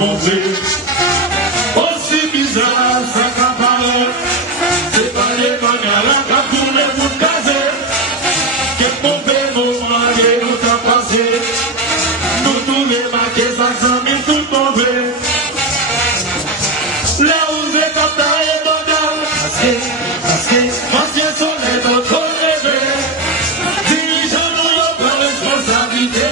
mauvais. Aussi bizarre, ça capare. C'est pas les bagages qui tournent pour caser. Quel mauvais moment que nous avons passé. Nous tous les marqués, ça s'amène tout mauvais. Là où c'est comme ça et bandal. Parce que, ancien soleil dans ton rêve. Dirigeants nous ont pris responsabilité.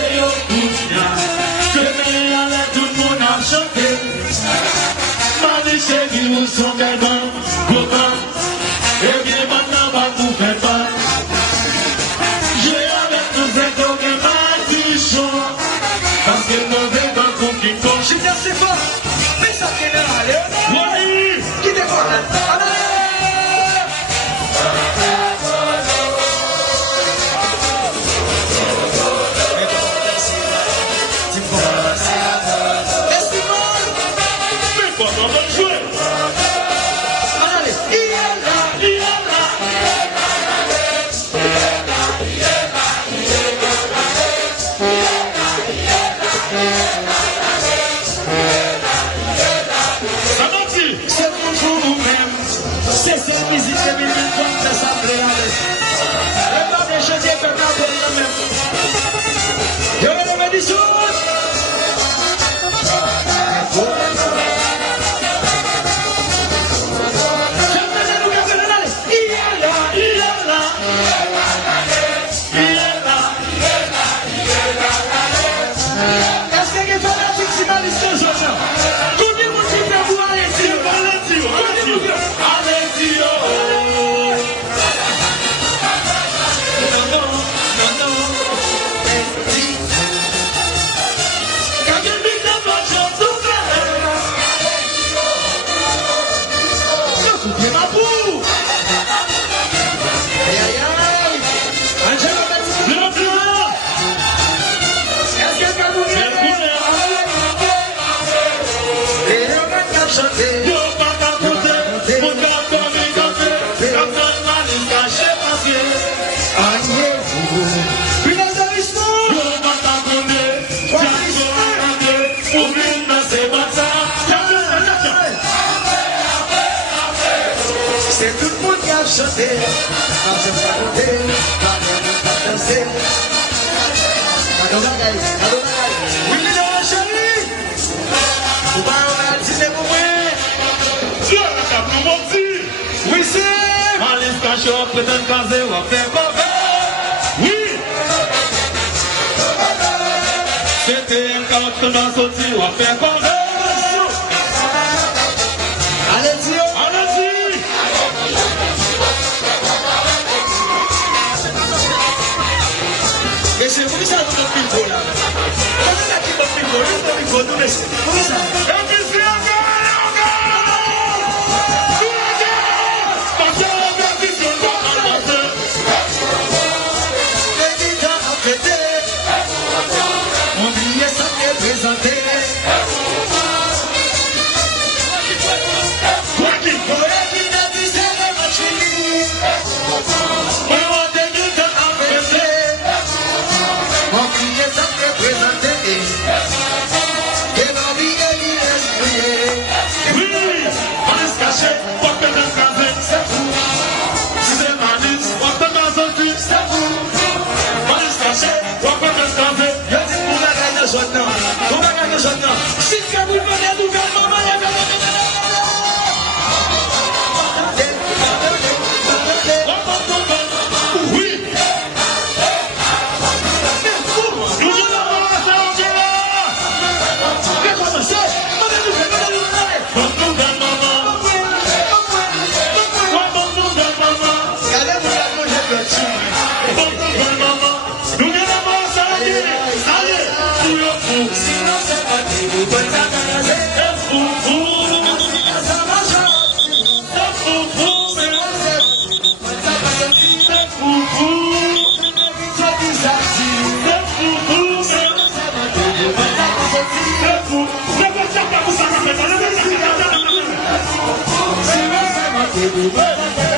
Chérie, où sont les gants, et bien maintenant, va vous faire pas. J'ai avec nous êtes au chaud, parce que mauvais dans le conflit. Je dis assez fort, mais ça fait là, allez, qui décolle, c'est tout le monde qui a chanté, quand je suis à côté, quand je danser. Oui, non, chérie, vous parlez à dîner pour moi. Dieu, la cape, nous m'ont dit. Oui, c'est. Alice Cachot, prétend caser, on va faire mauvais. Oui. C'était un cas qu'on a sorti, on va faire mauvais. Allez-y, allez-y. Et c'est comme ça que notre micro là. Comment est-ce que notre micro, nous laissons. Comment ça? Hey!